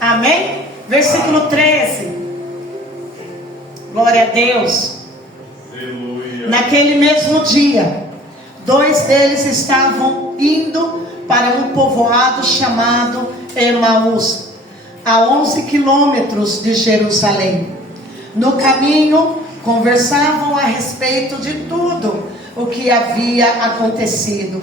Amém? Versículo 13. Glória a Deus. Aleluia. Naquele mesmo dia, 2 deles estavam indo para um povoado chamado Emaús, a 11 quilômetros de Jerusalém. No caminho, conversavam a respeito de tudo o que havia acontecido.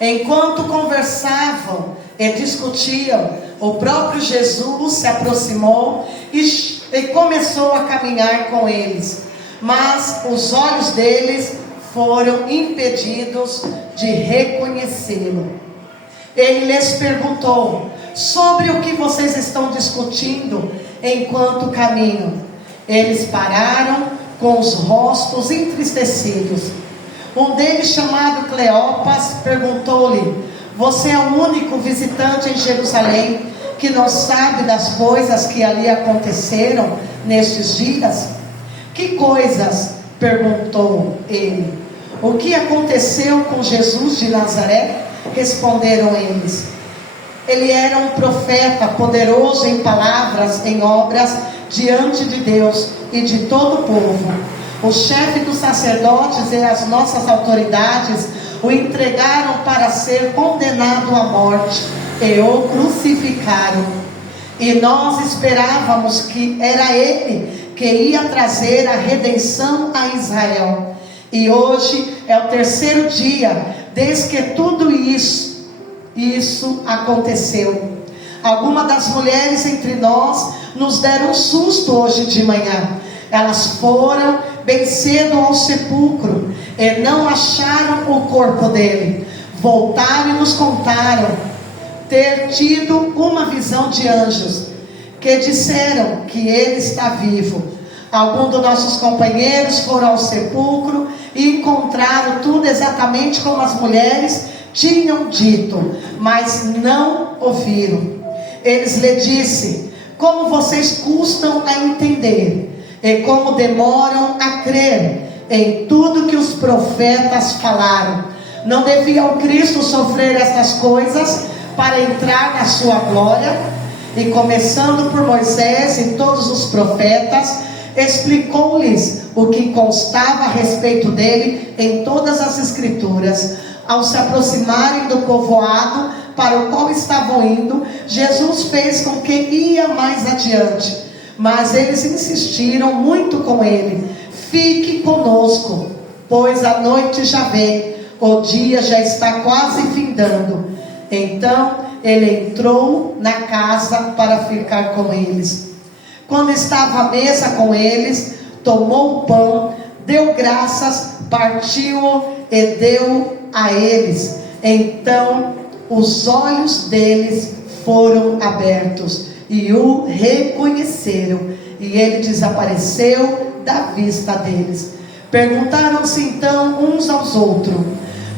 Enquanto conversavam e discutiam, o próprio Jesus se aproximou e começou a caminhar com eles. Mas os olhos deles foram impedidos de reconhecê-lo. Ele lhes perguntou: sobre o que vocês estão discutindo enquanto caminham? Eles pararam com os rostos entristecidos. Um deles, chamado Cleopas, perguntou-lhe: você é o único visitante em Jerusalém que não sabe das coisas que ali aconteceram nestes dias? Que coisas? Perguntou ele. O que aconteceu com Jesus de Nazaré? Responderam eles. Ele era um profeta poderoso em palavras, em obras, diante de Deus e de todo o povo. O chefe dos sacerdotes e as nossas autoridades o entregaram para ser condenado à morte e o crucificaram. E nós esperávamos que era ele que ia trazer a redenção a Israel. E hoje é o 3º dia desde que tudo isso aconteceu. Algumas das mulheres entre nós nos deram um susto hoje de manhã. Elas foram bem cedo ao sepulcro e não acharam o corpo dele. Voltaram e nos contaram ter tido uma visão de anjos que disseram que ele está vivo. Alguns dos nossos companheiros foram ao sepulcro e encontraram tudo exatamente como as mulheres tinham dito, mas não ouviram. Eles lhe disseram: como vocês custam a entender e como demoram a crer em tudo que os profetas falaram. Não devia o Cristo sofrer estas coisas para entrar na sua glória? E começando por Moisés e todos os profetas, explicou-lhes o que constava a respeito dele em todas as escrituras. Ao se aproximarem do povoado para o qual estavam indo, Jesus fez com que ia mais adiante. Mas eles insistiram muito com ele: fique conosco, pois a noite já vem, o dia já está quase findando. Então ele entrou na casa para ficar com eles. Quando estava à mesa com eles, tomou o pão, deu graças, partiu-o e deu a eles. Então os olhos deles foram abertos e o reconheceram, e ele desapareceu da vista deles. Perguntaram-se então uns aos outros: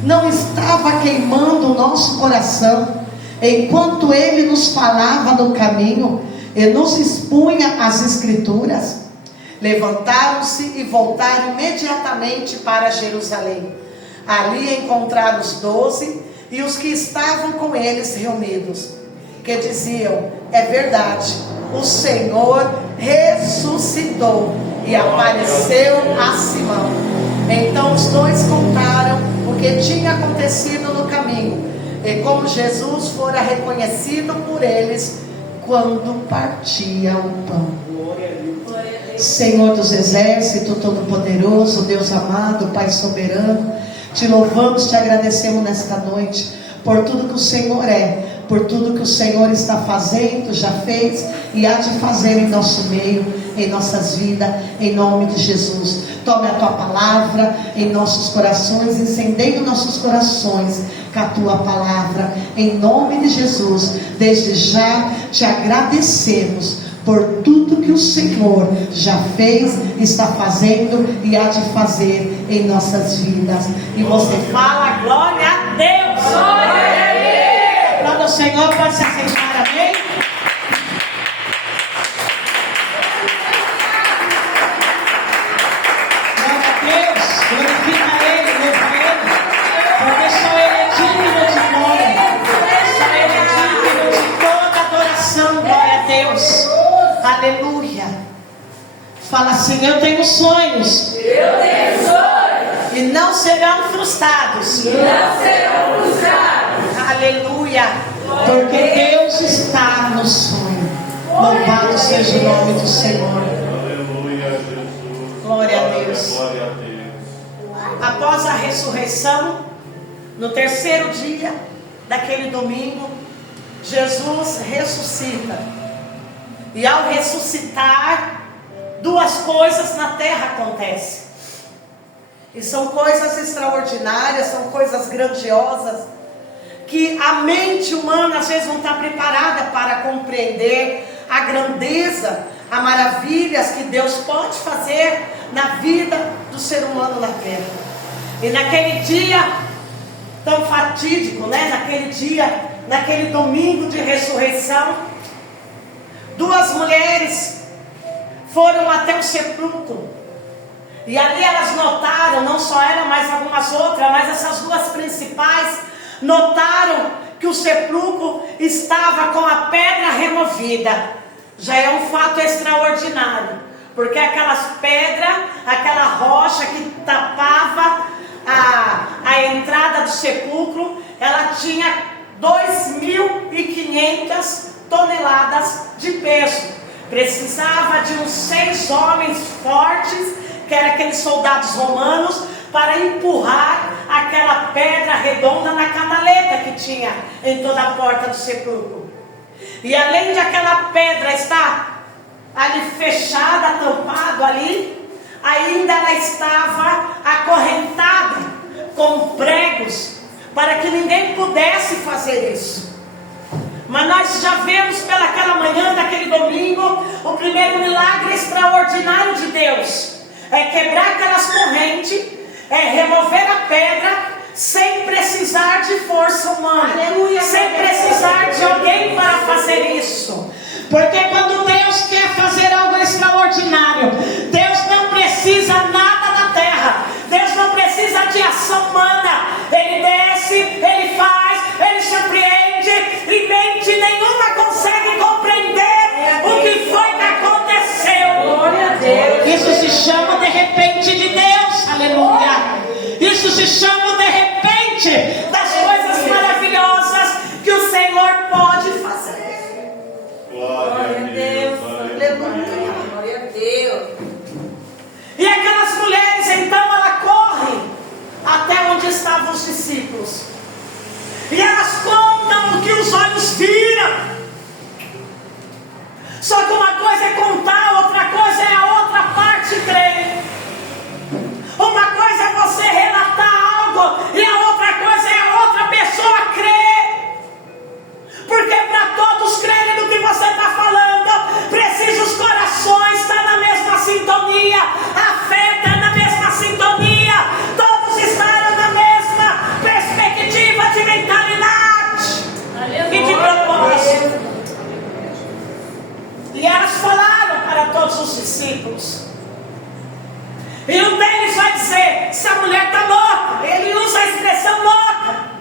não estava queimando o nosso coração enquanto ele nos falava no caminho e nos expunha as escrituras? Levantaram-se e voltaram imediatamente para Jerusalém. Ali encontraram os 12 e os que estavam com eles reunidos, que diziam: é verdade, o Senhor ressuscitou e apareceu a Simão. Então os dois contaram o que tinha acontecido no caminho e como Jesus fora reconhecido por eles quando partia o pão. Senhor dos exércitos, Todo-Poderoso, Deus amado, Pai soberano, te louvamos, te agradecemos nesta noite por tudo que o Senhor é, por tudo que o Senhor está fazendo, já fez e há de fazer em nosso meio, em nossas vidas, em nome de Jesus. Tome a tua palavra em nossos corações, incendeie nossos corações com a tua palavra, em nome de Jesus. Desde já te agradecemos por tudo que o Senhor já fez, está fazendo e há de fazer em nossas vidas. E você fala: glória a Deus! Glória a Deus! Glória ao Senhor, pode se aceitar, amém? Glória a Deus, glorifica Ele, louva Ele, porque só Ele é digno de glória, só Ele é digno Aleluia. Fala assim: eu tenho sonhos. Eu tenho sonhos. E não serão frustrados. E não serão frustrados. Aleluia. Porque Deus está no sonho. Louvado seja o nome do Senhor. Aleluia, Jesus. Glória a Deus. Glória a Deus. Após a ressurreição, no terceiro dia daquele domingo, Jesus ressuscita. E ao ressuscitar, duas coisas na terra acontecem. E são coisas extraordinárias, são coisas grandiosas, que a mente humana às vezes não está preparada para compreender a grandeza, as maravilhas que Deus pode fazer na vida do ser humano na terra. E naquele dia tão fatídico, naquele dia, naquele domingo de ressurreição, duas mulheres foram até o sepulcro. E ali elas notaram, não só ela, mas algumas outras, mas essas duas principais, notaram que o sepulcro estava com a pedra removida. Já é um fato extraordinário, porque aquelas pedras, aquela rocha que tapava a entrada do sepulcro, ela tinha 2.500 toneladas de peso. Precisava de uns 6 homens fortes, que eram aqueles soldados romanos, para empurrar aquela pedra redonda na canaleta que tinha em toda a porta do sepulcro. E além de aquela pedra estar ali fechada, tampado ali, ainda ela estava acorrentada com pregos, para que ninguém pudesse fazer isso. Mas nós já vemos pelaquela manhã daquele domingo o primeiro milagre extraordinário de Deus. É quebrar aquelas correntes, é remover a pedra, sem precisar de força humana. Aleluia, sem precisar de alguém para fazer isso. Porque quando Deus quer fazer algo extraordinário, Deus não precisa nada da terra. Deus não precisa de ação humana. Ele desce, Ele faz, Ele surpreende, e mente nenhuma consegue compreender o que foi que aconteceu. Glória a Deus. Isso se chama de repente de Deus. Aleluia. Isso se chama de repente das coisas maravilhosas que o Senhor pode fazer. Glória a Deus. Aleluia. Glória a Deus. E aquelas mulheres então elas correm até onde estavam os discípulos. E elas contam o que os olhos viram. Só que uma coisa é contar, outra coisa é a outra parte crer. Uma coisa é você relatar algo e a outra coisa é a outra pessoa crer. Porque para todos crerem no que você está falando, precisa os corações estar na mesma sintonia, a fé está na mesma sintonia, todos estarem na mesma perspectiva de mentalidade e de propósito. E elas falaram para todos os discípulos. E um deles vai dizer: essa mulher está louca. Ele usa a expressão louca,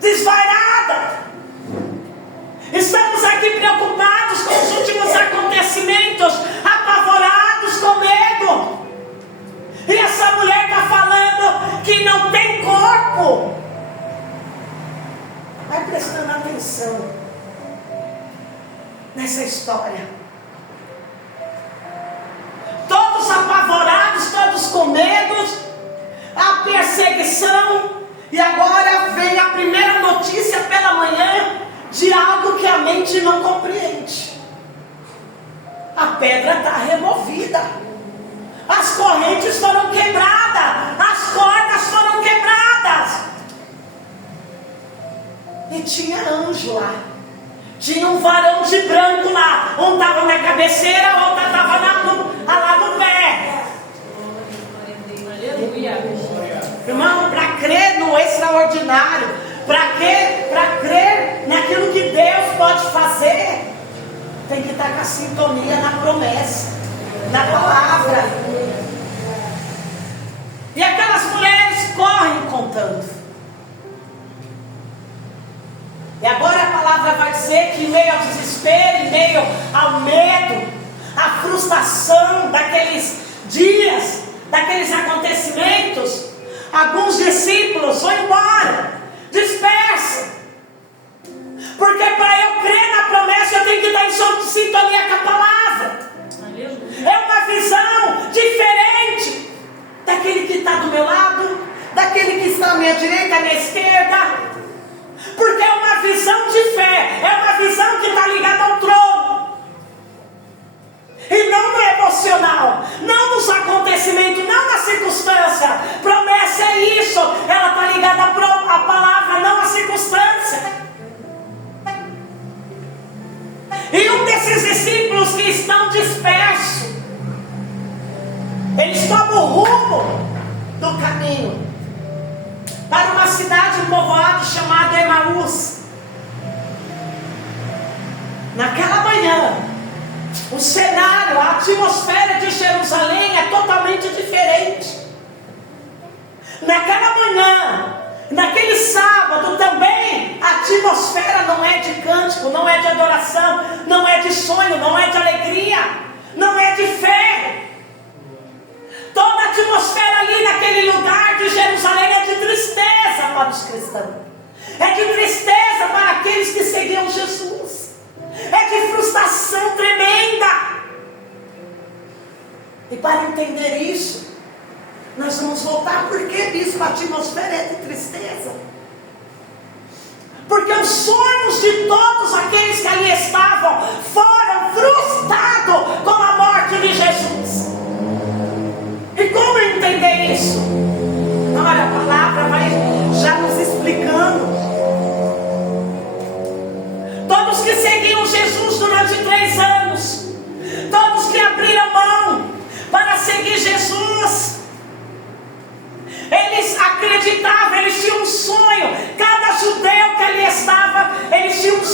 desvairada. Estamos aqui preocupados com os últimos acontecimentos, apavorados com medo. E essa mulher está falando que não tem corpo. Vai prestando atenção nessa história. Todos apavorados, todos com medo, a perseguição. E agora vem a primeira notícia pela manhã de algo que a mente não compreende. A pedra está removida, as correntes foram quebradas, as cordas foram quebradas. E tinha anjo lá. Tinha um varão de branco lá. Um estava na cabeceira, a outra estava lá no pé. Irmão, para crer no extraordinário, para crer naquilo que Deus pode fazer, tem que estar com a sintonia na promessa, na palavra. E aquelas mulheres correm contando. E agora a palavra vai dizer que em meio ao desespero, em meio ao medo, a frustração daqueles dias, daqueles acontecimentos, alguns discípulos foram embora, dispersos. Porque para eu crer na promessa, eu tenho que estar em sintonia com a palavra. É uma visão diferente daquele que está do meu lado, daquele que está à minha direita, à minha esquerda. Porque é uma visão de fé, é uma visão que está ligada ao trono. E não no emocional, não nos acontecimentos, não na circunstância. Promessa é isso, ela está ligada à palavra, não à circunstância. E um desses discípulos que estão dispersos, eles tomam o rumo do caminho para uma cidade, um povoado chamado Emaús. Naquela manhã, o cenário, a atmosfera de Jerusalém é totalmente diferente. Naquela manhã, naquele sábado também, a atmosfera não é de cântico, não é de adoração, não é de sonho, não é de alegria, não é de fé. Toda a atmosfera ali naquele lugar de Jerusalém é de tristeza para os cristãos. É de tristeza para aqueles que seguiam Jesus. É de frustração tremenda. E para entender isso, nós vamos voltar. Por que, bispo, a atmosfera é de tristeza? Porque os sonhos de todos aqueles que ali estavam foram frustrados com a morte de Jesus. E como entender isso? Olha, a palavra vai já nos explicando. Todos que seguiam Jesus durante 3 anos, todos que abriram mão para seguir Jesus, eles acreditavam, eles tinham um sonho. Cada judeu que ali estava, eles tinham um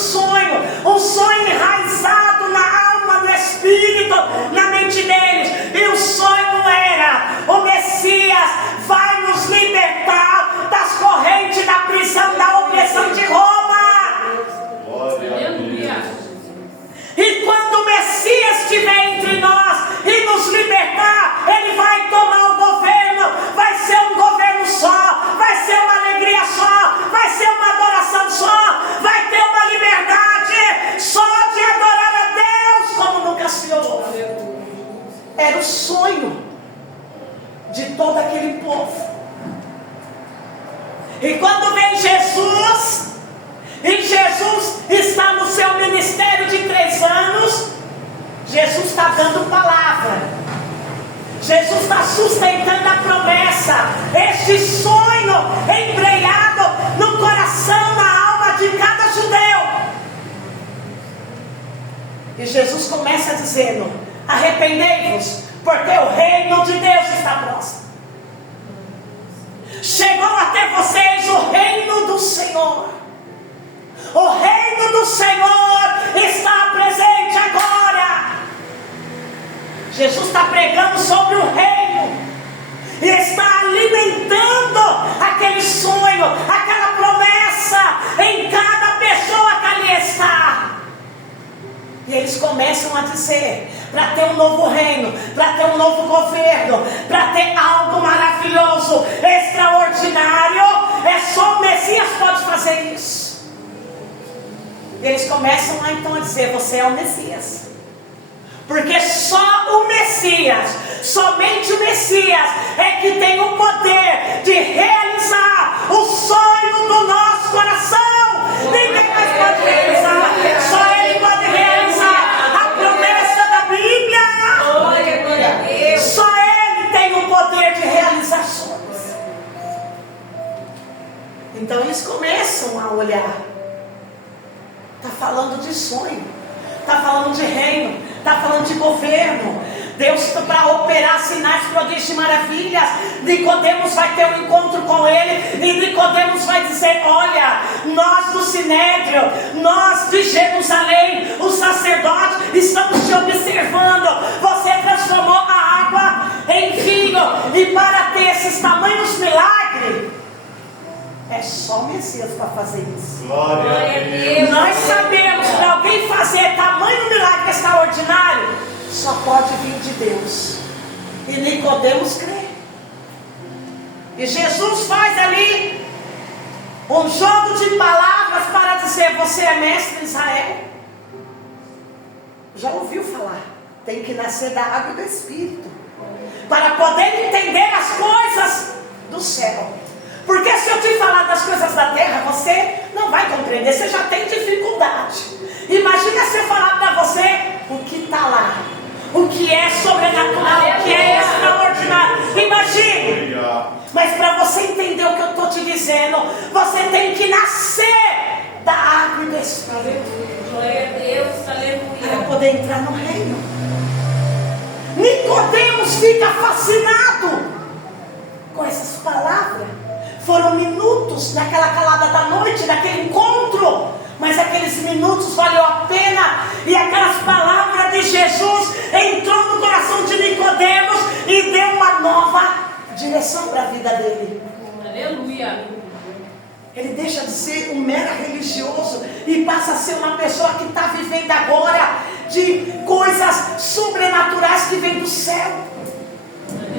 sonho enraizado na alma, no espírito, na mente deles. E o sonho era: o Messias vai nos libertar das correntes da prisão, da opressão de Roma. E quando o Messias estiver entre nós e nos libertar, ele vai tomar o governo. Vai ser um governo só, vai ser uma alegria só, vai ser uma adoração só, vai ter uma liberdade só de adorar a Deus como nunca se ouve. Era o sonho de todo aquele povo. E quando vem Jesus, e Jesus está no seu ministério de 3 anos, Jesus está dando palavra, Jesus está sustentando a promessa, este sonho embrenhado no coração, na alma de cada judeu. E Jesus começa dizendo: arrependei-vos, porque o reino de Deus está próximo. Chegou até vocês o reino do Senhor. O reino do Senhor está presente agora. Jesus está pregando sobre o reino e está alimentando aquele sonho, aquela promessa em cada pessoa que ali está. E eles começam a dizer: para ter um novo reino, para ter um novo governo, para ter algo maravilhoso, extraordinário, é só o Messias pode fazer isso. E eles começam a então a dizer: você é o Messias. Porque só o Messias, somente o Messias é que tem o poder de realizar o sonho do nosso coração. Ninguém mais pode realizar, só Ele pode realizar a promessa da Bíblia. Só Ele tem o poder de realizar sonhos. Então eles começam a olhar. Está falando de sonho, está falando de reino, está falando de governo. Deus para operar sinais, prodígios e maravilhas. Nicodemos vai ter um encontro com ele, e Nicodemos vai dizer: olha, nós do Sinédrio, nós de Jerusalém, os sacerdotes, estamos te observando. Você transformou a água em vinho, e para ter esses tamanhos milagres, é só o Messias para fazer isso. Glória a Deus. Nós sabemos que alguém fazer tamanho milagre extraordinário, só Deus. E Nicodemos crê. E Jesus faz ali um jogo de palavras para dizer: você é mestre em Israel? Já ouviu falar? Tem que nascer da água e do Espírito para poder entender as coisas do céu. Porque se eu te falar das coisas da terra, você não vai compreender, você já tem dificuldade. Imagina se eu falar para você o que está lá, o que é sobrenatural, o que é extraordinário. Imagine. Mas para você entender o que eu estou te dizendo, você tem que nascer da água e do Espírito. Glória a Deus, aleluia. Para poder entrar no reino. Nicodemos fica fascinado com essas palavras. Foram minutos naquela calada da noite, naquele encontro, mas aqueles minutos valeu a pena. E aquelas palavras de Jesus entrou no coração de Nicodemos e deu uma nova direção para a vida dele. Aleluia. Ele deixa de ser um mero religioso e passa a ser uma pessoa que está vivendo agora de coisas sobrenaturais que vêm do céu,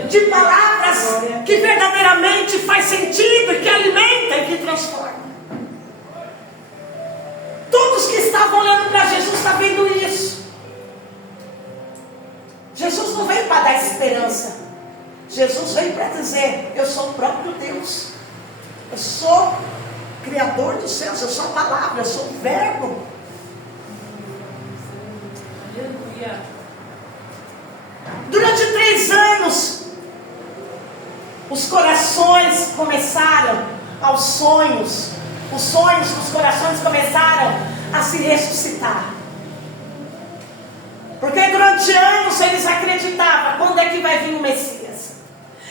de palavras que verdadeiramente faz sentido, que alimenta e que transforma. Todos que estavam olhando para Jesus estão vendo isso. Jesus não veio para dar esperança. Jesus veio para dizer: eu sou o próprio Deus. Eu sou Criador dos céus. Eu sou a palavra. Eu sou o verbo. Aleluia. Durante 3 anos, os corações começaram aos sonhos. Os sonhos dos corações começaram a se ressuscitar. Porque durante anos eles acreditavam: quando é que vai vir o Messias?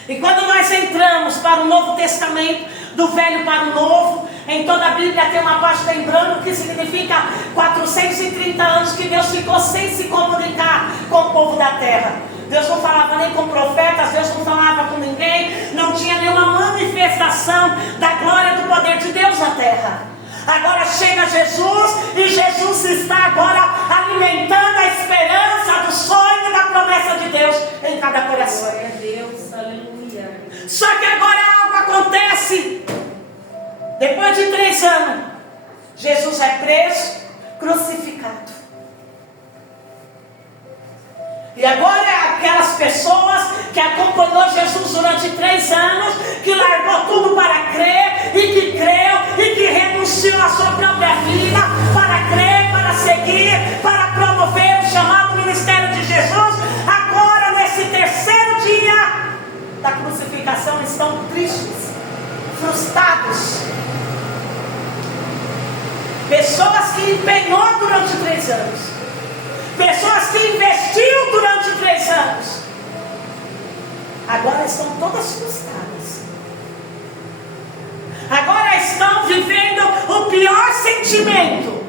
E quando nós entramos para o Novo Testamento, do Velho para o Novo, em toda a Bíblia tem uma página em branco que significa 430 anos que Deus ficou sem se comunicar com o povo da terra. Deus não falava nem com profetas, Deus não falava com ninguém, não tinha nenhuma manifestação da glória do poder de Deus na terra. Agora chega Jesus, e Jesus está agora alimentando a esperança do sonho e da promessa de Deus em cada coração. Glória a Deus, aleluia. Só que agora algo acontece. Depois de 3 anos, Jesus é preso, crucificado. E agora aquelas pessoas que acompanhou Jesus durante 3 anos, que largou tudo para crer, e que creu, e que renunciou à sua própria vida para crer, para seguir, para promover o chamado ministério de Jesus, agora nesse 3º dia da crucificação estão tristes, frustrados. Pessoas que empenhou durante 3 anos, pessoas que investiu durante 3 anos, agora estão todas frustradas. Agora estão vivendo o pior sentimento,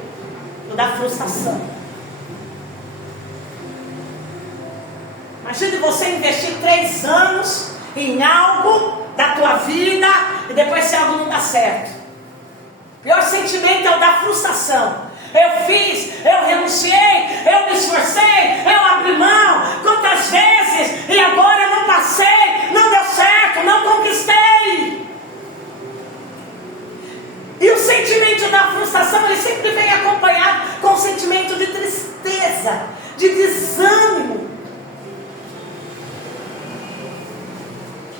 o da frustração. Imagine você investir 3 anos em algo da tua vida e depois se algo não dá certo. O pior sentimento é o da frustração. Eu fiz, eu renunciei, eu me esforcei, eu abri mão, quantas vezes, e agora não passei, não deu certo, não conquistei. E o sentimento da frustração, ele sempre vem acompanhado com o sentimento de tristeza, de desânimo.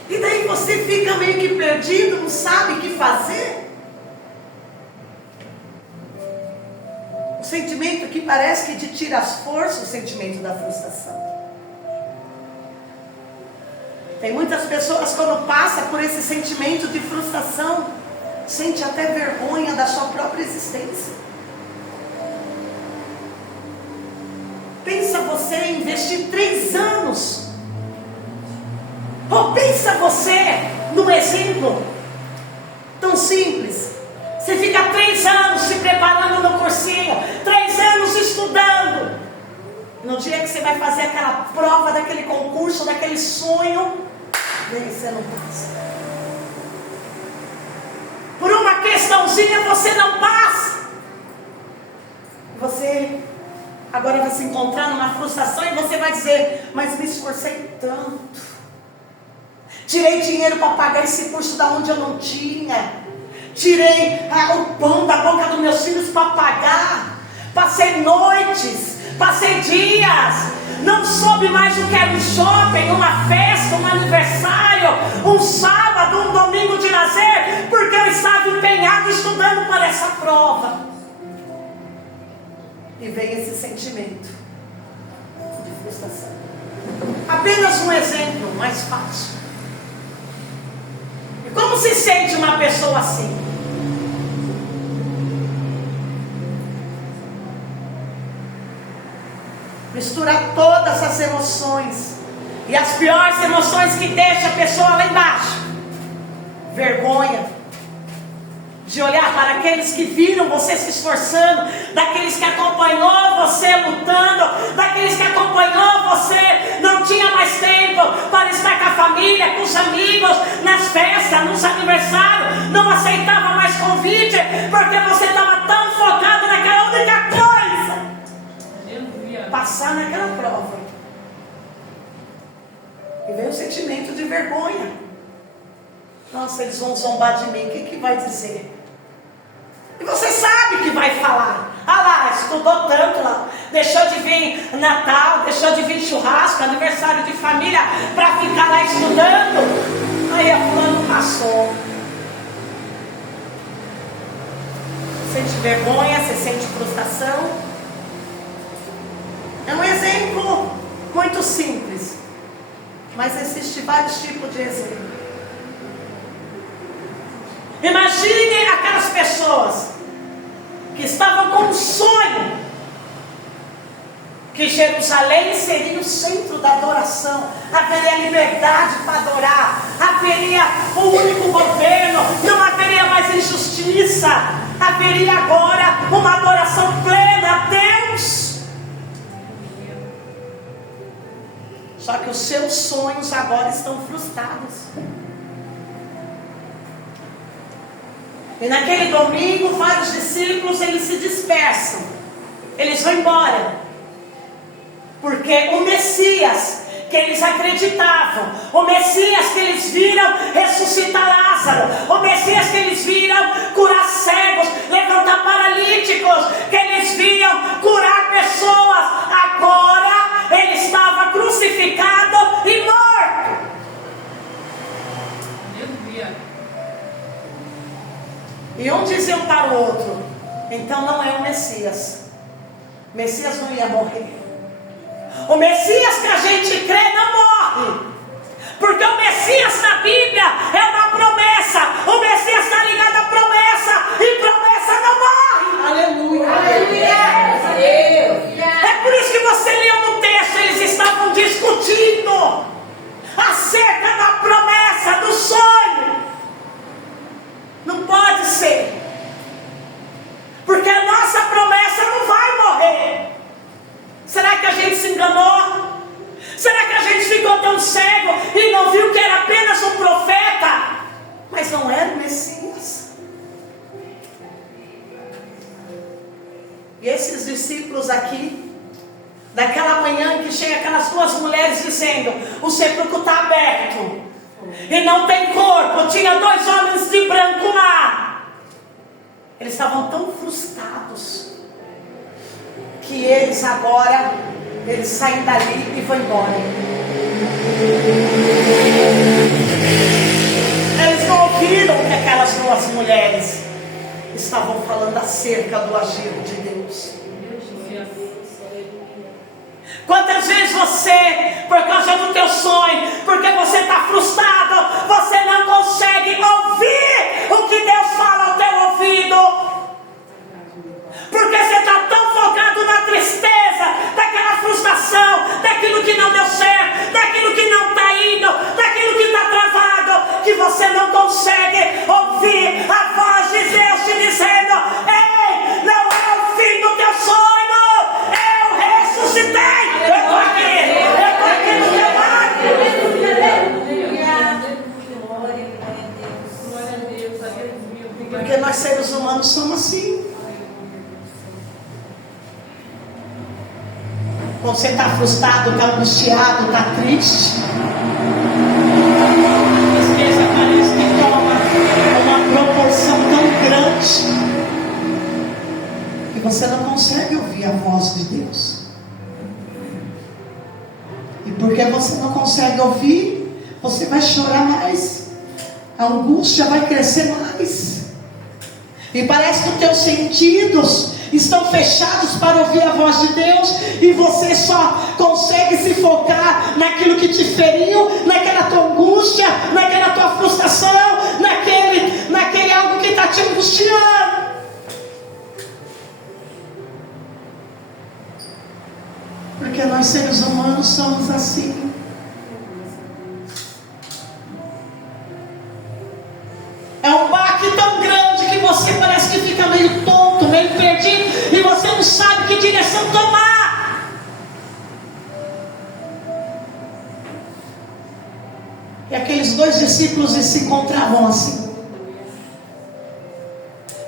E daí você fica meio que perdido, não sabe o que fazer. O sentimento que parece que te tira as forças, o sentimento da frustração. Tem muitas pessoas, quando passa por esse sentimento de frustração, sente até vergonha da sua própria existência. Pensa você investir 3 anos. Ou pensa você num exemplo tão simples. Você fica 3 anos se preparando no cursinho, 3 anos estudando. No dia que você vai fazer aquela prova, daquele concurso, daquele sonho, nem você não passa. Por uma questãozinha você não passa. Você Agora vai se encontrar numa frustração e você vai dizer: mas me esforcei tanto. Tirei dinheiro para pagar esse curso da onde eu não tinha. Tirei o pão da boca dos meus filhos para pagar. Passei noites, passei dias. Não soube mais o que era um shopping, uma festa, um aniversário, um sábado, um domingo de lazer, porque eu estava empenhado estudando para essa prova. E vem esse sentimento de frustração. Apenas um exemplo mais fácil. E como se sente uma pessoa assim? Mistura todas as emoções. E as piores emoções que deixa a pessoa lá embaixo: vergonha de olhar para aqueles que viram você se esforçando, daqueles que acompanhou você lutando, daqueles que acompanhou você, não tinha mais tempo para estar com a família, com os amigos, nas festas, nos aniversários, não aceitava mais convite, porque você estava tão focado naquela única coisa: passar naquela prova. E vem o sentimento de vergonha. Nossa, eles vão zombar de mim, o que vai dizer? E você sabe que vai falar: ah lá, estudou tanto lá, deixou de vir Natal, deixou de vir churrasco, aniversário de família, para ficar lá estudando. Aí a fulano passou. Você sente vergonha, você sente frustração. É um exemplo muito simples, mas existem vários tipos de exemplos. Imagine aquelas pessoas que estavam com um sonho que Jerusalém seria o centro da adoração, haveria liberdade para adorar, haveria o único governo, não haveria mais injustiça, haveria agora uma adoração plena a Deus. Só que os seus sonhos agora estão frustrados. E naquele domingo, vários discípulos, eles se dispersam. Eles vão embora. Porque o Messias que eles acreditavam, o Messias que eles viram ressuscitar Lázaro, o Messias que eles viram curar cegos, levantar paralíticos, que eles viam curar pessoas, agora ele estava crucificado e morto. E um dizia um para o outro: então não é o Messias. O Messias não ia morrer. O Messias que a gente crê não morre. Porque o Messias na Bíblia é uma promessa. O Messias está ligado à promessa. E promessa não morre. Aleluia. Aleluia. É por isso que você leu no texto, eles estavam discutindo acerca da promessa, do sonho. Não pode ser, porque a nossa promessa não vai morrer. Será que a gente se enganou? Será que a gente ficou tão cego e não viu que era apenas um profeta, mas não era o Messias? E esses discípulos aqui, daquela manhã que chega aquelas duas mulheres dizendo: o sepulcro está aberto e não tem corpo, tinha dois homens de branco lá. Eles estavam tão frustrados que eles agora, eles saem dali e vão embora. Eles não ouviram o que aquelas duas mulheres estavam falando acerca do agir de Deus. Quantas vezes você, por causa do teu sonho, porque você está frustrado, você não consegue ouvir o que Deus fala ao teu ouvido? Porque você está tão focado na tristeza, daquela frustração, daquilo que não deu certo, daquilo que não está indo, daquilo que está travado, que você não consegue ouvir a voz de Deus te dizendo: ei, não é o fim do teu sonho, eu ressuscitei. Eu estou aqui no teu lado. Porque nós seres humanos somos assim. Quando você está frustrado, está angustiado, está triste, a tristeza parece que toma uma proporção tão grande que você não consegue ouvir a voz de Deus. E porque você não consegue ouvir, você vai chorar mais, a angústia vai crescer mais, e parece que os teus sentidos estão fechados para ouvir a voz de Deus, e você só consegue se focar naquilo que te feriu, naquela tua angústia, naquela tua frustração, naquele algo que está te angustiando. Porque nós seres humanos somos assim. É um baque tão grande que você parece que fica meio tonto, meio perdido, e você não sabe que direção tomar. E aqueles dois discípulos se encontravam assim.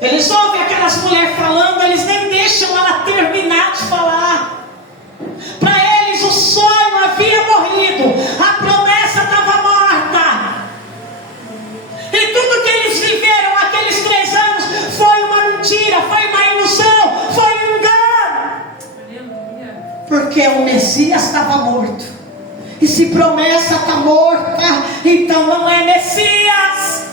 Eles ouvem aquelas mulheres falando, eles nem deixam ela terminar de falar. Para eles o sonho havia morrido, a promessa estava morta. E tudo que eles viveram aqueles 3 anos foi uma mentira, foi uma ilusão, foi um engano. Aleluia. Porque o Messias estava morto. E se promessa está morta, então não é Messias.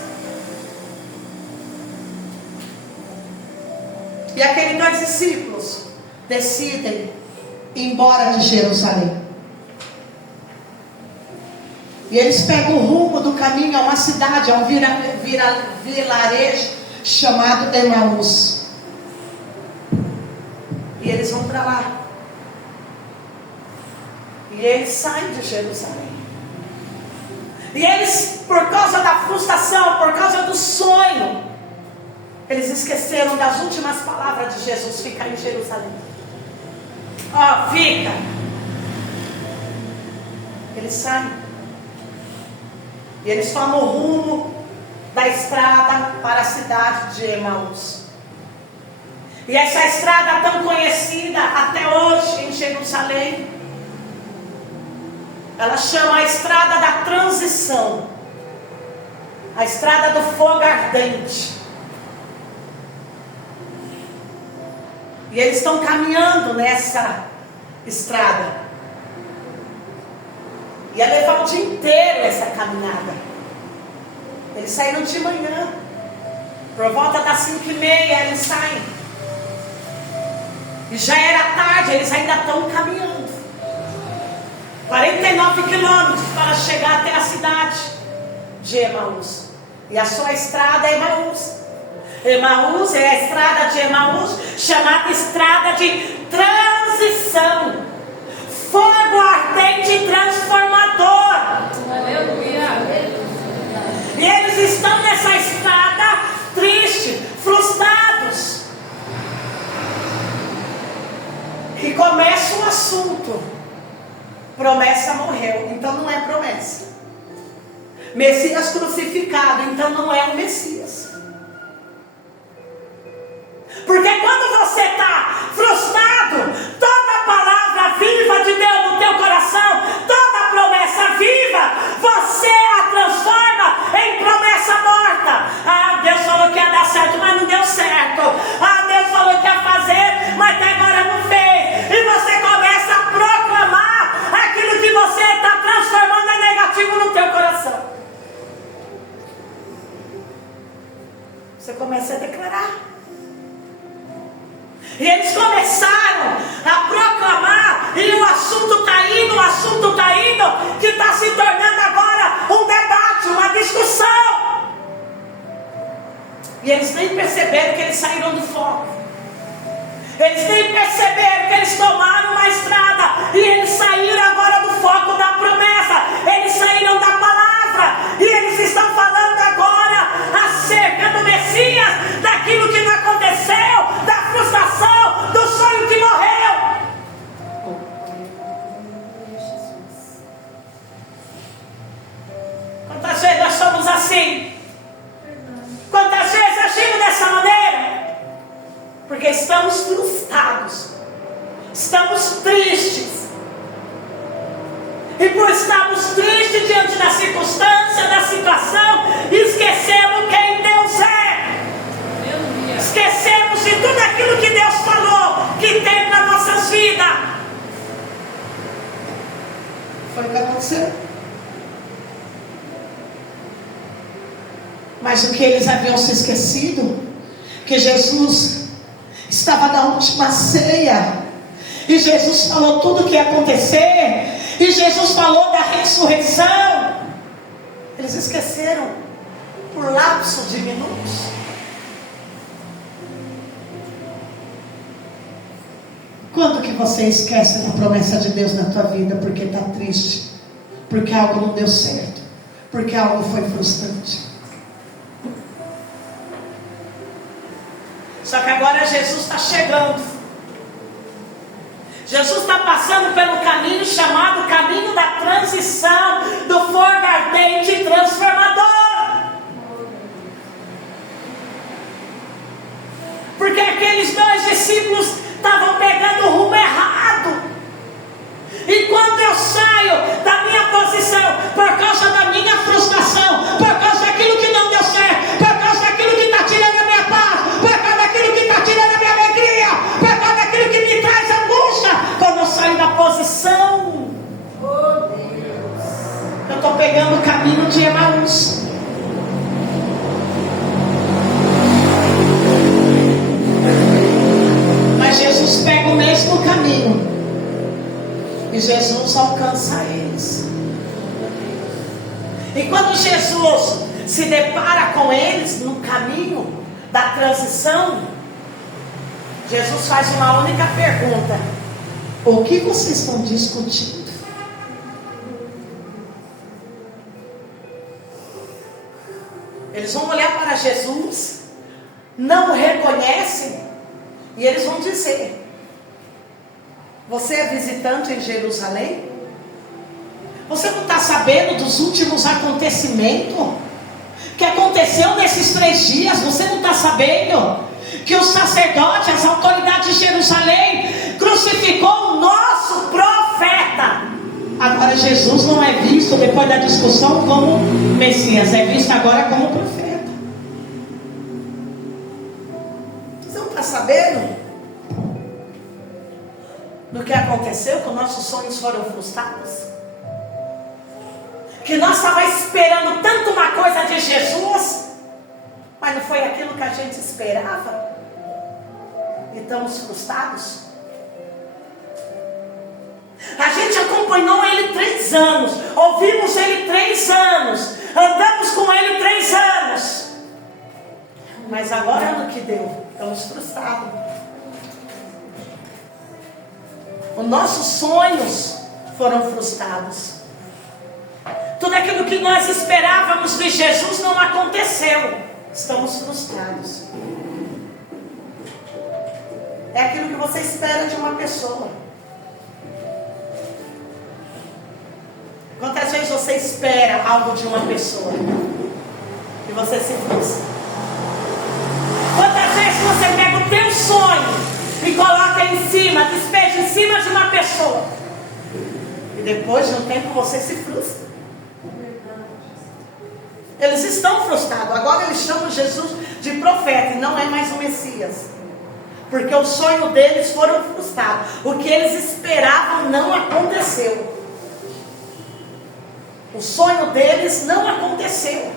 E aqueles 2 discípulos decidem ir embora de Jerusalém. E eles pegam o rumo do caminho a uma cidade, a um vilarejo chamado Emaús. E eles vão para lá. E eles saem de Jerusalém. E eles, por causa da frustração, por causa do sonho, eles esqueceram das últimas palavras de Jesus: fica em Jerusalém. Fica. Eles saem. E eles tomam o rumo da estrada para a cidade de Emaús. E essa estrada tão conhecida até hoje em Jerusalém, ela chama a estrada da transição, a estrada do fogo ardente. E eles estão caminhando nessa estrada. Ia levar o dia inteiro essa caminhada. Eles saíram de manhã. Por volta das 5h30 eles saem. E já era tarde, eles ainda estão caminhando. 49 quilômetros para chegar até a cidade de Emaús. E a sua estrada é Emaús. Emaús é a estrada de Emaús, chamada estrada de transição. Fogo ardente e transformador. Aleluia. E eles estão nessa estrada tristes, frustrados. E começa o assunto. Promessa morreu, então não é promessa. Messias crucificado, então não é o Messias. Porque quando você está frustrado, toda palavra viva de Deus no teu coração, toda promessa viva, você a transforma em promessa morta. Deus falou que ia dar certo, mas não deu certo. Deus falou que ia fazer, mas até agora não fez. E você começa a proclamar aquilo que você está transformando em negativo no teu coração. Você começa a declarar. E eles começaram a proclamar, e o assunto está indo, que está se tornando agora um debate, uma discussão. E eles nem perceberam que eles saíram do foco. Eles nem perceberam que eles tomaram uma estrada, e eles saíram agora do foco da promessa. Eles saíram da palavra, e eles estão falando agora acerca do Messias, daquilo que não aconteceu, da frustração, do sonho que morreu. Quantas vezes nós somos assim? Quantas vezes agimos dessa maneira? Porque estamos frustrados, estamos tristes, gente, diante da circunstância, da situação, esquecemos quem Deus é. Aleluia. Esquecemos de tudo aquilo que Deus falou que tem nas nossas vidas. Foi o que aconteceu. Mas o que eles haviam se esquecido, que Jesus estava na última ceia, e Jesus falou tudo o que ia acontecer, e Jesus falou da ressurreição. Eles esqueceram por lapso de minutos. Quando que você esquece da promessa de Deus na tua vida porque está triste, porque algo não deu certo, porque algo foi frustrante? Só que agora Jesus está chegando. Jesus está passando pelo caminho chamado caminho da transição, do forno ardente e transformador. Porque aqueles 2 discípulos estavam pegando o rumo errado. E quando eu saio da minha posição, por causa da minha frustração, por causa daquilo que não deu certo, por causa daquilo que está tirando a minha paz, por causa daquilo que está tirando a minha alegria, por causa daquilo que me traz angústia, quando eu saio da posição, eu estou pegando o caminho de Emaús. Mas Jesus pega o mesmo caminho e Jesus alcança eles. E quando Jesus se depara com eles no caminho da transição, Jesus faz uma única pergunta: o que vocês estão discutindo? Eles vão olhar para Jesus, não o reconhecem, e eles vão dizer: você é visitante em Jerusalém? Você não está sabendo dos últimos acontecimentos que aconteceu nesses 3 dias? Você não está sabendo que os sacerdotes, as autoridades de Jerusalém crucificou o nosso profeta? Agora Jesus não é visto, depois da discussão, como Messias, é visto agora como profeta. Você não está sabendo do que aconteceu, que os nossos sonhos foram frustrados? Que nós estávamos esperando tanto uma coisa de Jesus, mas não foi aquilo que a gente esperava, e estamos frustrados. A gente acompanhou ele 3 anos, ouvimos ele 3 anos, andamos com ele 3 anos, mas agora no que deu, estamos frustrados. Os nossos sonhos foram frustrados. Tudo aquilo que nós esperávamos de Jesus não aconteceu. Estamos frustrados. É aquilo que você espera de uma pessoa. Quantas vezes você espera algo de uma pessoa e você se frustra? Quantas vezes você pega o teu sonho e coloca em cima, despeja em cima de uma pessoa, e depois de um tempo você se frustra? Eles estão frustrados. Agora eles chamam Jesus de profeta e não é mais o Messias, porque o sonho deles foram frustrados. O que eles esperavam não aconteceu. O sonho deles não aconteceu.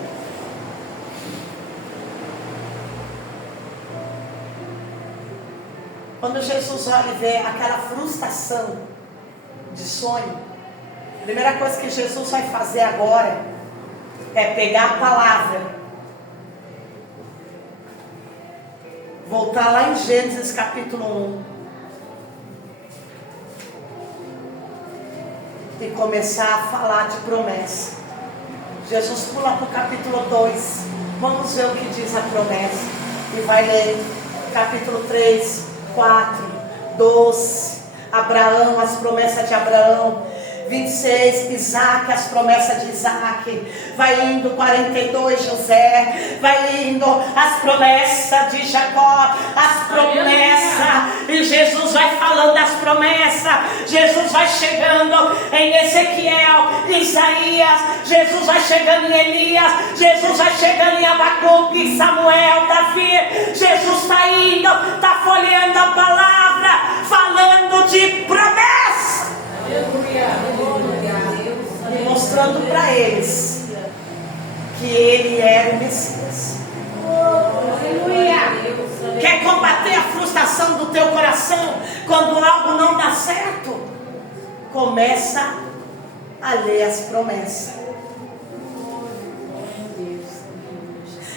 Quando Jesus olha e vê aquela frustração de sonho, a primeira coisa que Jesus vai fazer agora é pegar a palavra, voltar lá em Gênesis capítulo 1 e começar a falar de promessa. Jesus pula para o capítulo 2, vamos ver o que diz a promessa, e vai ler capítulo 3, 4, 12, Abraão, as promessas de Abraão, 26, Isaac, as promessas de Isaac, vai indo 42, José, vai indo as promessas de Jacó, as promessas, e Jesus vai falando das promessas. Jesus vai chegando em Ezequiel, Isaías, Jesus vai chegando em Elias, Jesus vai chegando em Abacuque, Samuel, Davi. Jesus está indo, está folheando a palavra, falando de promessa, mostrando para eles que ele era o Messias. Quer combater a frustração do teu coração quando algo não dá certo? Começa a ler as promessas.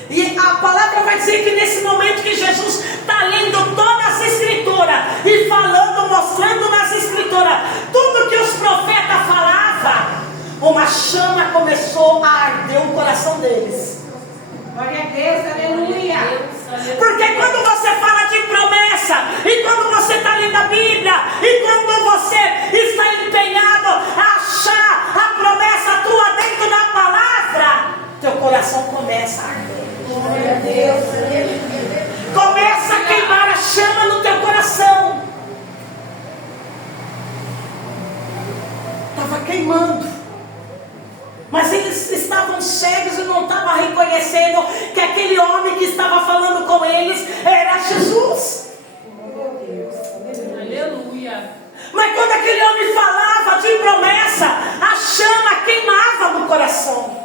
E a palavra vai dizer que nesse momento que Jesus está lendo todas as escrituras e falando, mostrando nas escrituras tudo que os profetas falavam, uma chama começou a arder o coração deles. Glória a Deus, aleluia. Porque quando você fala de promessa, e quando você está lendo a Bíblia, e quando você está empenhado a achar a promessa tua dentro da palavra, teu coração começa a arder. Glória a Deus, Começa a queimar a chama no teu coração. Estava queimando. Mas eles estavam cegos e não estavam reconhecendo que aquele homem que estava falando com eles era Jesus. aleluia. Mas quando aquele homem falava de promessa, a chama queimava no coração.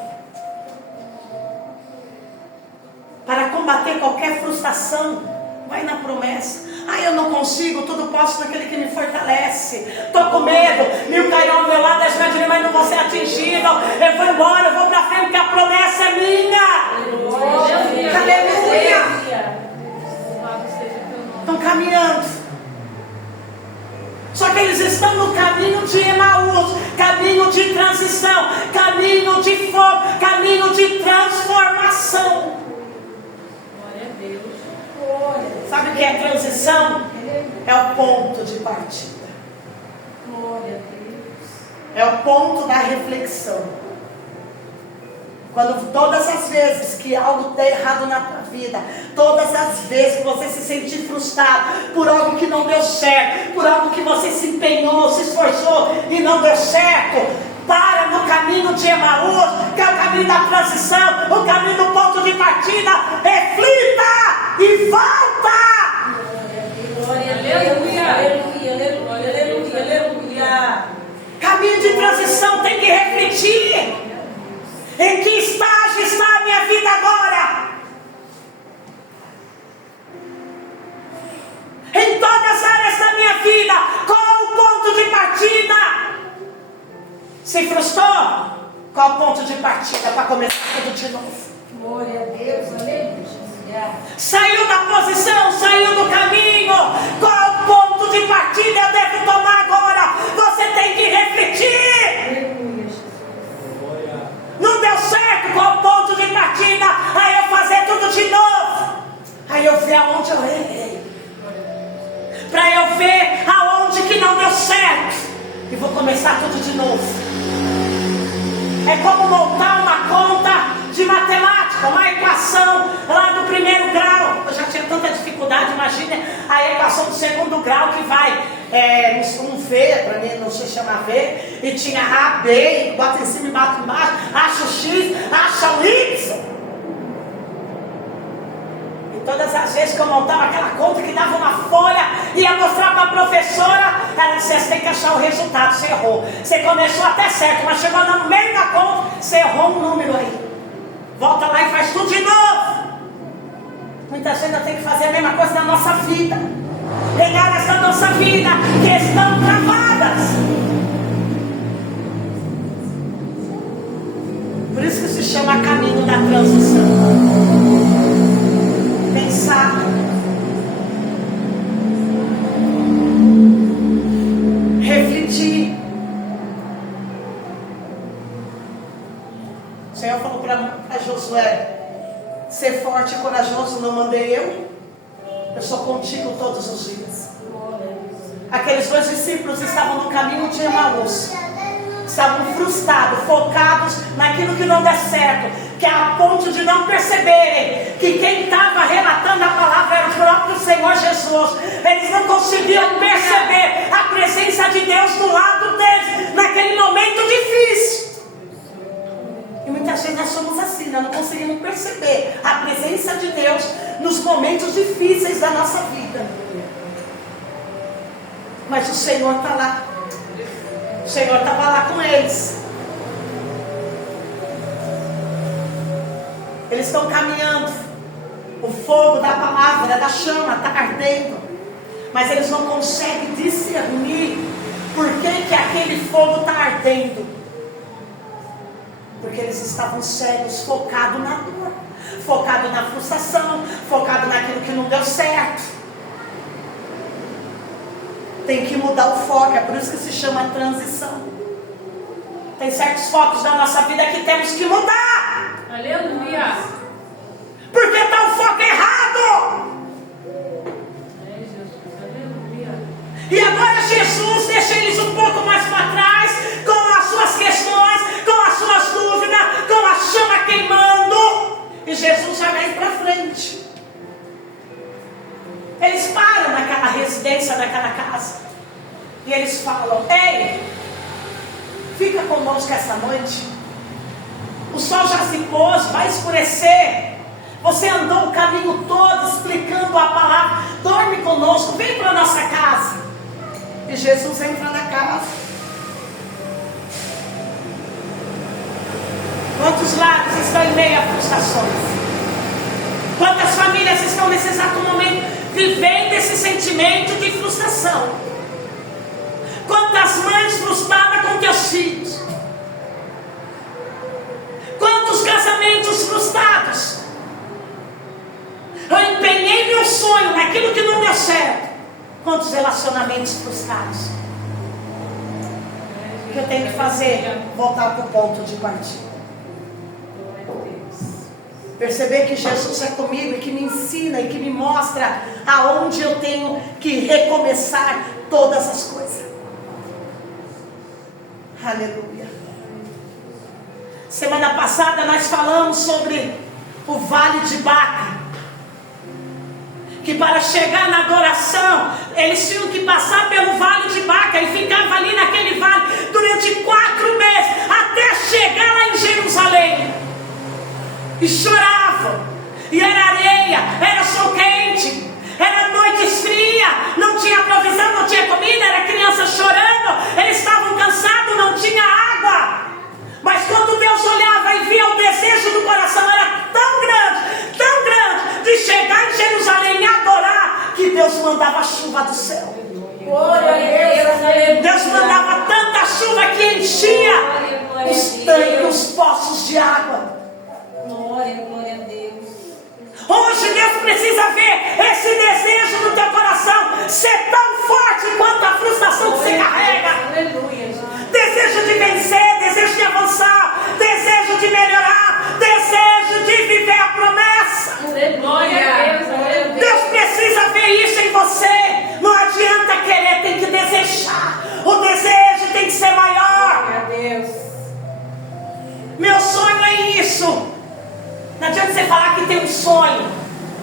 Para combater qualquer frustração, vai na promessa. Eu não consigo, tudo posso naquele que me fortalece. Estou com medo, 1000 cairão ao meu lado, 10 metros de mim, mas não vou ser atingido. Eu vou embora, eu vou para frente, porque a promessa é minha. Aleluia. Estão caminhando. Só que eles estão no caminho de Emaús, caminho de transição, caminho de fogo, caminho de transformação. Sabe o que é transição? É o ponto de partida. É o ponto da reflexão. Quando todas as vezes que algo está errado na tua vida, todas as vezes que você se sentir frustrado por algo que não deu certo, por algo que você se empenhou, se esforçou e não deu certo, para no caminho de Emaús, que é o caminho da transição, o caminho do ponto de partida. Reflita e volta. Aleluia, aleluia, aleluia, aleluia, aleluia. Caminho de transição tem que refletir. Em que estágio está a minha vida agora? Em todas as áreas da minha vida, qual o ponto de partida? Se frustrou? Qual o ponto de partida para começar tudo de novo? Glória a Deus, aleluia. Saiu da posição, saiu do caminho. Qual o ponto de partida eu devo tomar agora? Você tem que refletir. Não deu certo, qual o ponto de partida? Aí eu fazer tudo de novo. Aí eu ver aonde eu errei. Para eu ver aonde que não deu certo. E vou começar tudo de novo. É como montar uma conta de matemática, uma equação lá do primeiro grau. Eu já tinha tanta dificuldade, imagina a equação do segundo grau que vai um V, para mim não se chama V, e tinha A, B, bota em cima e bota embaixo, acha o X, acha o Y. E todas as vezes que eu montava aquela conta que dava uma folha, ia mostrar para a professora, ela disse: você tem que achar o resultado, você errou. Você começou até certo, mas chegou no meio da conta, você errou um número aí. Volta lá e faz tudo de novo. Muita gente tem que fazer a mesma coisa na nossa vida. Tem áreas da nossa vida que estão travadas. Por isso que se chama caminho da transição. Pensar. Refletir. O Senhor falou para Josué: ser forte e corajoso não mandei eu sou contigo todos os dias. Aqueles 2 discípulos estavam no caminho de Emaús, estavam frustrados, focados naquilo que não der certo, que é a ponto de não perceberem que quem estava relatando a palavra era o próprio Senhor Jesus. Eles não conseguiam perceber a Mas o Senhor está lá. O Senhor estava lá com eles. Eles estão caminhando. O fogo da palavra, da chama, está ardendo. Mas eles não conseguem discernir por que aquele fogo está ardendo. Porque eles estavam cegos, focados na dor, focados na frustração, focados naquilo que não deu certo. Tem que mudar o foco, é por isso que se chama transição. Tem certos focos da nossa vida que temos que mudar. Aleluia. Porque está o foco errado. E agora Jesus deixa eles um pouco mais para trás, com as suas questões, com as suas dúvidas, com a chama queimando. E Jesus já vem para frente. Eles param naquela residência, naquela casa. E eles falam: ei, fica conosco essa noite. O sol já se pôs, vai escurecer. Você andou o caminho todo explicando a palavra. Dorme conosco, vem para a nossa casa. E Jesus entra na casa. Quantos lares estão em meio a frustrações? Quantas famílias estão nesse exato momento vivendo esse sentimento de frustração? Quantas mães frustradas com teus filhos? Quantos casamentos frustrados? Eu empenhei meu sonho naquilo que não deu certo. Quantos relacionamentos frustrados? O que eu tenho que fazer? Voltar para o ponto de partida. Perceber que Jesus é comigo e que me ensina e que me mostra aonde eu tenho que recomeçar todas as coisas. Aleluia. Semana passada nós falamos sobre o Vale de Baca. Que para chegar na adoração, eles tinham que passar pelo Vale de Baca e ficavam ali naquele vale durante 4 meses, até chegar lá em Jerusalém. E choravam, e era areia, era sol quente, era noites frias, não tinha provisão, não tinha comida, era criança chorando, eles estavam cansados, não tinha água. Mas quando Deus olhava e via o desejo do coração, era tão grande, de chegar em Jerusalém e adorar, que Deus mandava chuva do céu. Glória a Deus. Deus mandava tanta chuva que enchia os tanques, os poços de água. Glória a Deus. Hoje Deus precisa ver esse desejo no teu coração ser tão forte quanto a frustração que você carrega. Aleluia. Desejo de vencer, desejo de avançar, desejo de melhorar, desejo de viver a promessa. Glória a Deus. Deus precisa ver isso em você. Não adianta querer, tem que desejar. O desejo tem que ser maior. Glória a Deus. Meu sonho é isso. Não adianta você falar que tem um sonho.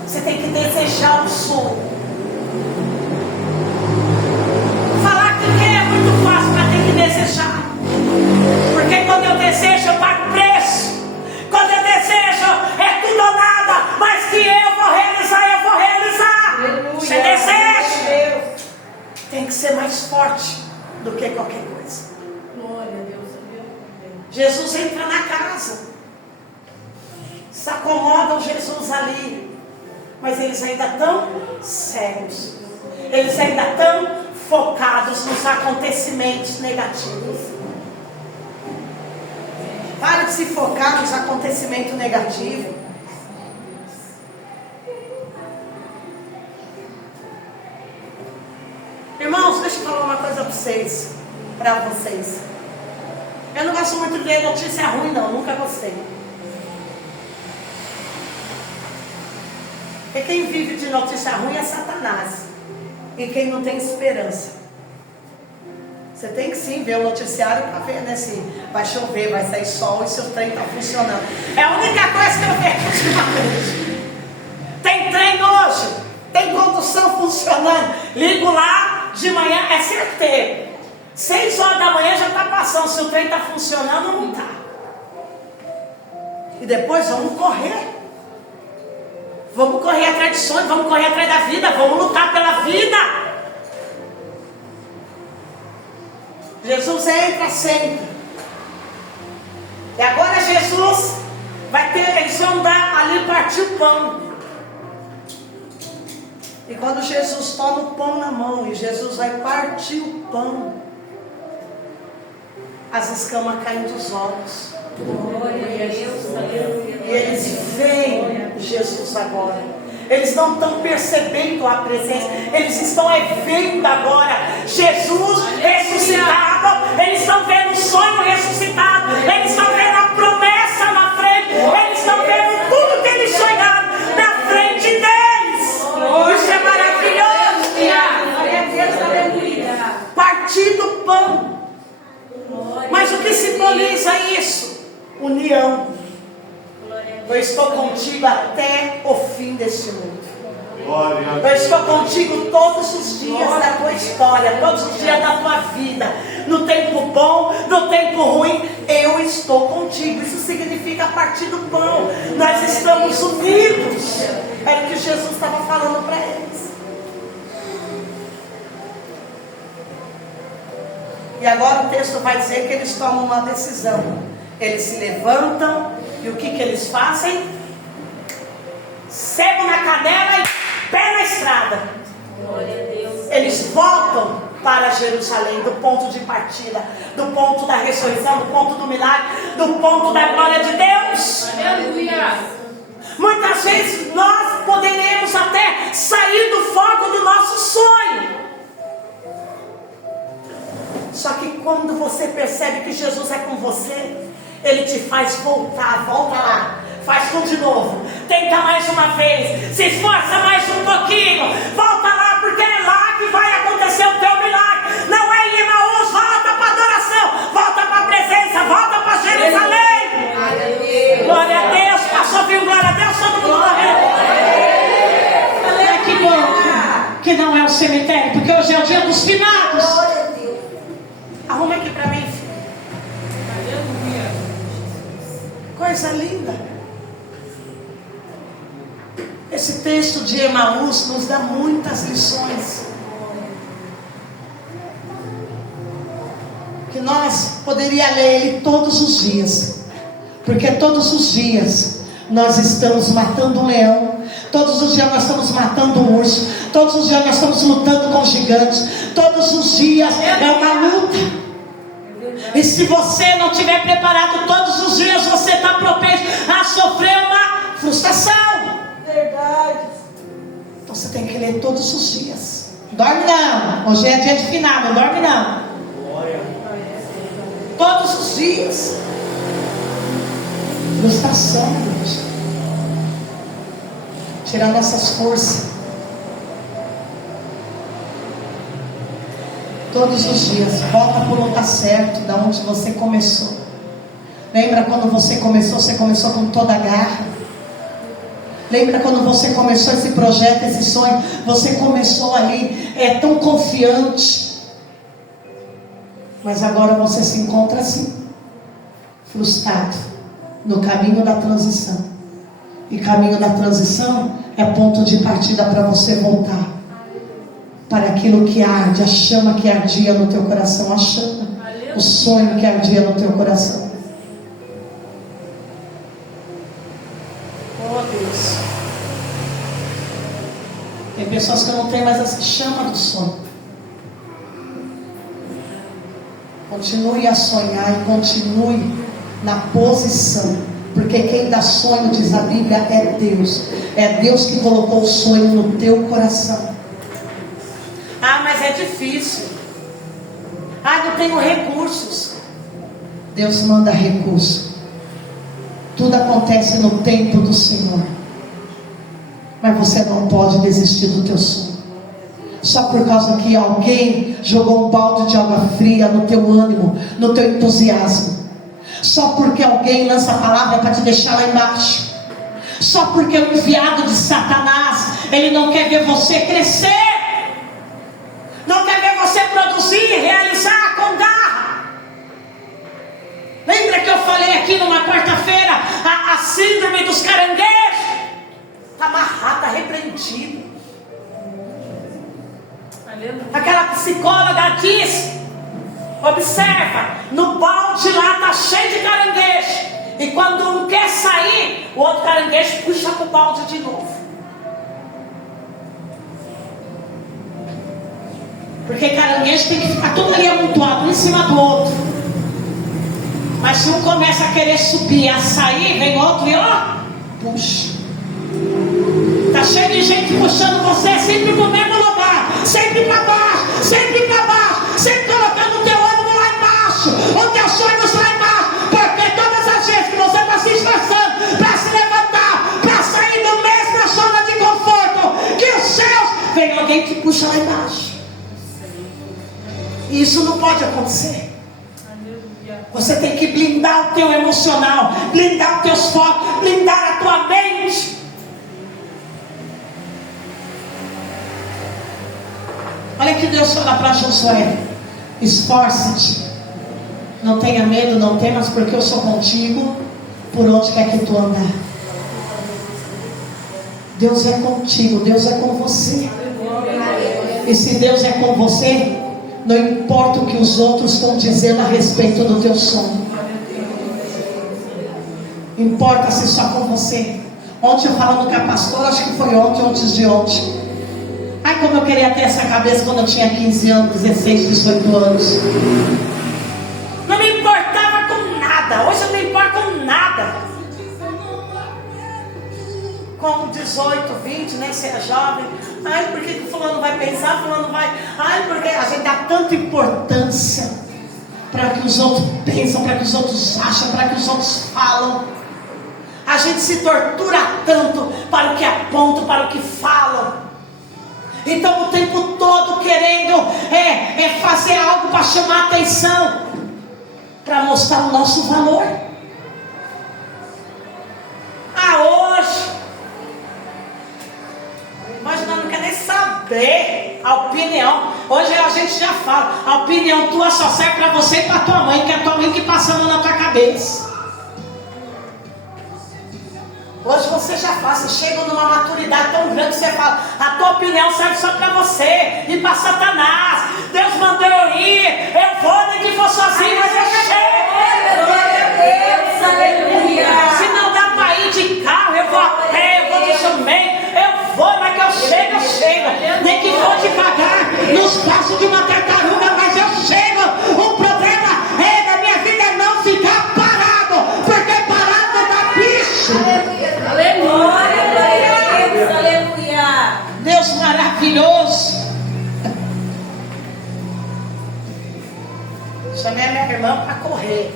Você tem que desejar o sonho. Falar que quer é muito fácil, mas tem que desejar. Porque quando eu desejo, eu pago preço. Quando eu desejo, é tudo ou nada. Mas que eu vou realizar. Aleluia. Você deseja. Tem que ser mais forte do que qualquer coisa. Glória a Deus. Jesus entra na casa. Se acomodam Jesus ali. Mas eles ainda estão cegos. Eles ainda estão focados nos acontecimentos negativos. Para de se focar nos acontecimentos negativos. Irmãos, deixa eu falar uma coisa para vocês. Eu não gosto muito de ler notícia ruim, não. Nunca gostei. Porque quem vive de notícia ruim é Satanás. E quem não tem esperança. Você tem que sim ver o noticiário para ver, né? Se vai chover, vai sair sol e se o trem está funcionando. É a única coisa que eu vejo ultimamente. Tem trem hoje, tem condução funcionando. Ligo lá de manhã, é certeiro. 6 horas da manhã já está passando. Se o trem está funcionando ou não está. E depois vamos correr. Vamos correr atrás de sonhos, vamos correr atrás da vida, vamos lutar pela vida. Jesus entra, senta. E agora Jesus vai ter, eles vão dar ali, partir o pão. E quando Jesus toma o pão na mão e Jesus vai partir o pão, as escamas caem dos olhos. E eles veem Jesus agora. Eles não estão percebendo a presença. Eles estão vendo agora Jesus ressuscitado. Eles estão vendo o sonho ressuscitado. Eles estão vendo a promessa na frente. Eles estão vendo tudo que eles sonharam na frente deles. Isso é maravilhoso. Glória a Deus, aleluia. Partindo o pão. Mas o que simboliza isso? União. Eu estou contigo até o fim deste mundo. Eu estou contigo todos os dias da tua história, todos os dias da tua vida. No tempo bom, no tempo ruim, eu estou contigo. Isso significa partir do pão. Nós estamos unidos. Era o que Jesus estava falando para eles. E agora o texto vai dizer que eles tomam uma decisão. Eles se levantam e o que eles fazem? Sebo na canela e pé na estrada. Glória a Deus. Eles voltam para Jerusalém, do ponto de partida, do ponto da ressurreição, do ponto do milagre, do ponto da glória de Deus. Aleluia. Muitas vezes nós poderemos até sair do foco do nosso sonho. Só que quando você percebe que Jesus é com você, Ele te faz voltar, volta lá, faz tudo de novo, tenta mais uma vez, se esforça mais um pouquinho, volta lá, porque é lá que vai acontecer o teu milagre. Não é em Emaús, volta para a adoração, volta para a presença, volta para Jerusalém. Aleluia. Glória a Deus, passou, viu? Glória a Deus, todo mundo morreu. Que bom que não é o cemitério, porque hoje é o dia dos finados. Arruma aqui para mim. Coisa linda. Esse texto de Emaús nos dá muitas lições. Que nós poderíamos ler ele todos os dias. Porque todos os dias nós estamos matando um leão. Todos os dias nós estamos matando um urso. Todos os dias nós estamos lutando com gigantes. Todos os dias é uma luta. E se você não estiver preparado todos os dias, você está propenso a sofrer uma frustração. Verdade. Então você tem que ler todos os dias. Dorme não. Hoje é dia de final, não dorme não. Todos os dias. Frustração, Deus. Tirar nossas forças. Todos os dias, volta para o lugar certo, da onde você começou. Lembra quando você começou com toda a garra. Lembra quando você começou esse projeto, esse sonho, você começou ali, tão confiante. Mas agora você se encontra assim, frustrado, no caminho da transição. E caminho da transição é ponto de partida para você voltar para aquilo que arde, a chama que ardia no teu coração, a chama, o sonho que ardia no teu coração. Oh Deus, tem pessoas que não têm mais essa chama do sonho. Continue a sonhar e continue na posição, porque quem dá sonho, diz a Bíblia, é Deus que colocou o sonho no teu coração. Ah, mas é difícil. Ah, não tenho recursos. Deus manda recurso. Tudo acontece no tempo do Senhor. Mas você não pode desistir do teu sonho. Só por causa que alguém jogou um balde de água fria no teu ânimo, no teu entusiasmo. Só porque alguém lança a palavra para te deixar lá embaixo. Só porque o enviado de Satanás, ele não quer ver você crescer. Não quer ver você produzir, realizar com garra. Lembra que eu falei aqui numa quarta-feira a síndrome dos caranguejos? Está amarrada, repreendida. Aquela psicóloga diz Observa, no balde lá está cheio de caranguejo. E quando um quer sair, o outro caranguejo puxa para o balde de novo. Porque caranguejo tem que ficar tudo ali amontoado, um em cima do outro. Mas se um começa a querer subir, a sair, vem outro e ó, puxa. Está cheio de gente puxando você sempre no mesmo lugar. Sempre para baixo, sempre para baixo. Sempre colocando o teu ânimo lá embaixo. Os teus sonhos lá embaixo. Porque todas as vezes que você está se esforçando para se levantar, para sair do mesmo zona de conforto, que os céus, vem alguém que puxa lá embaixo. E isso não pode acontecer. Você tem que blindar o teu emocional, blindar os teus focos, blindar a tua mente. Olha que Deus fala para Josué: esforce-te, não tenha medo, não temas, porque eu sou contigo por onde quer que tu andar. Deus é contigo, Deus é com você. E se Deus é com você, não importa o que os outros estão dizendo a respeito do teu sonho. Importa se só com você. Ontem eu falando com a pastora, acho que foi ontem, antes de ontem. Ai, como eu queria ter essa cabeça quando eu tinha 15 anos, 16, 18 anos. Não me importava com nada. Hoje eu não me importo com nada. Com 18, 20, nem ser jovem. Ai, por que o fulano vai pensar, fulano vai... Ai, porque a gente dá tanta importância para que os outros pensam, para que os outros acham, para que os outros falam. A gente se tortura tanto para o que apontam, para o que falam. Então o tempo todo querendo fazer algo para chamar atenção, para mostrar o nosso valor. Hoje nós não queremos nem saber a opinião. Hoje a gente já fala, a opinião tua só serve para você e para tua mãe, que é a tua mãe que passa a mão na tua cabeça. Hoje você já fala, você chega numa maturidade tão grande que você fala, a tua opinião serve só para você e para Satanás. Deus mandou eu ir, eu vou, nem que for sozinho, mas eu chego. Glória a Deus, aleluia. Se não dá para ir de carro, eu vou a pé, eu vou de jumento, eu vou, mas que eu chego, eu chego. Nem que for devagar, nos passos de uma tartaruga, mas eu chego. O problema da minha vida é não ficar parado, porque parado dá bicho. Aleluia, glória a Deus, aleluia. Deus maravilhoso. Chamei a minha irmã para correr.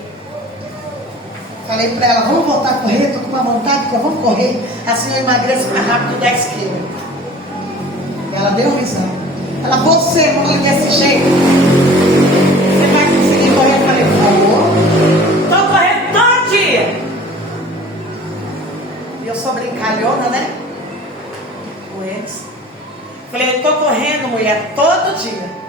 Falei para ela, vamos voltar a correr, estou com uma vontade, vamos correr. Assim eu emagreço mais rápido 10 quilos. Ela deu risada. Ela, você morre desse jeito, você vai conseguir correr? Eu falei, por favor. Estou correndo todo dia. E eu sou brincalhona, né? Com eles. Falei, eu estou correndo, mulher, todo dia.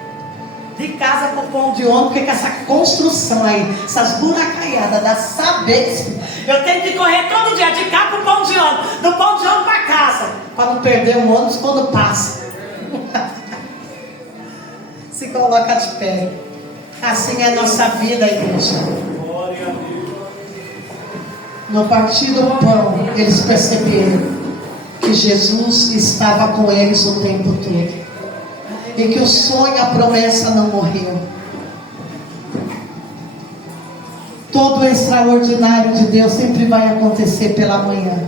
De casa para o pão de ônibus, porque com essa construção aí, essas buracaiadas da Sabesp, eu tenho que correr todo dia, de cá para o pão de ônibus, do pão de ônibus para casa, para não perder o ônibus quando passa. Se coloca de pé. Assim é a nossa vida, igreja. No partir do pão, eles perceberam que Jesus estava com eles o tempo todo. E que o sonho, a promessa não morreu. Todo o extraordinário de Deus sempre vai acontecer pela manhã.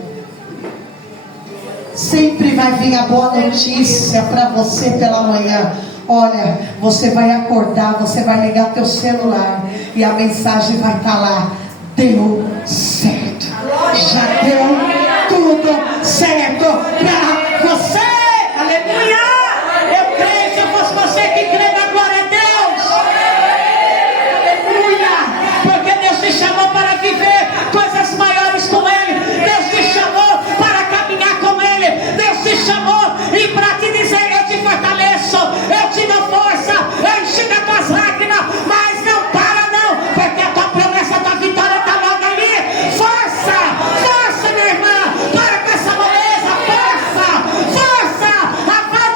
Sempre vai vir a boa notícia para você pela manhã. Olha, você vai acordar, você vai ligar teu celular e a mensagem vai estar lá. Deu certo. Já deu tudo certo para você. Aleluia. Eu creio, se fosse você que crê na glória a Deus. Aleluia. Porque Deus te chamou para viver coisas maiores com Ele. Deus te chamou para caminhar com Ele. Deus te chamou e para te dizer, eu te fortaleço, eu te dou força, eu enxugo as tuas lágrimas, mas não para não, porque a tua promessa, a tua vitória está logo ali. Força, força, minha irmã, para com essa moleza, força, força, avante.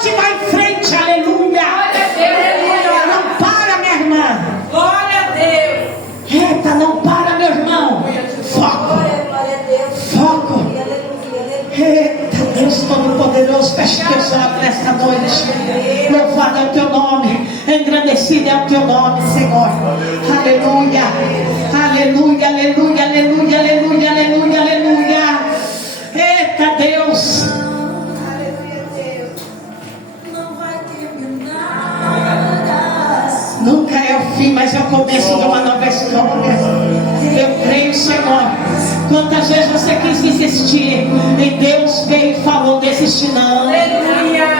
Feche teus olhos nesta noite. Louvado é o teu nome, engrandecido é o teu nome, Senhor. Aleluia, aleluia, aleluia, aleluia, aleluia, aleluia, aleluia. Eita Deus. Nunca é o fim, mas é o começo de uma nova história. Eu creio, Senhor. Quantas vezes você quis desistir e Deus veio e falou: desistir não. Aleluia.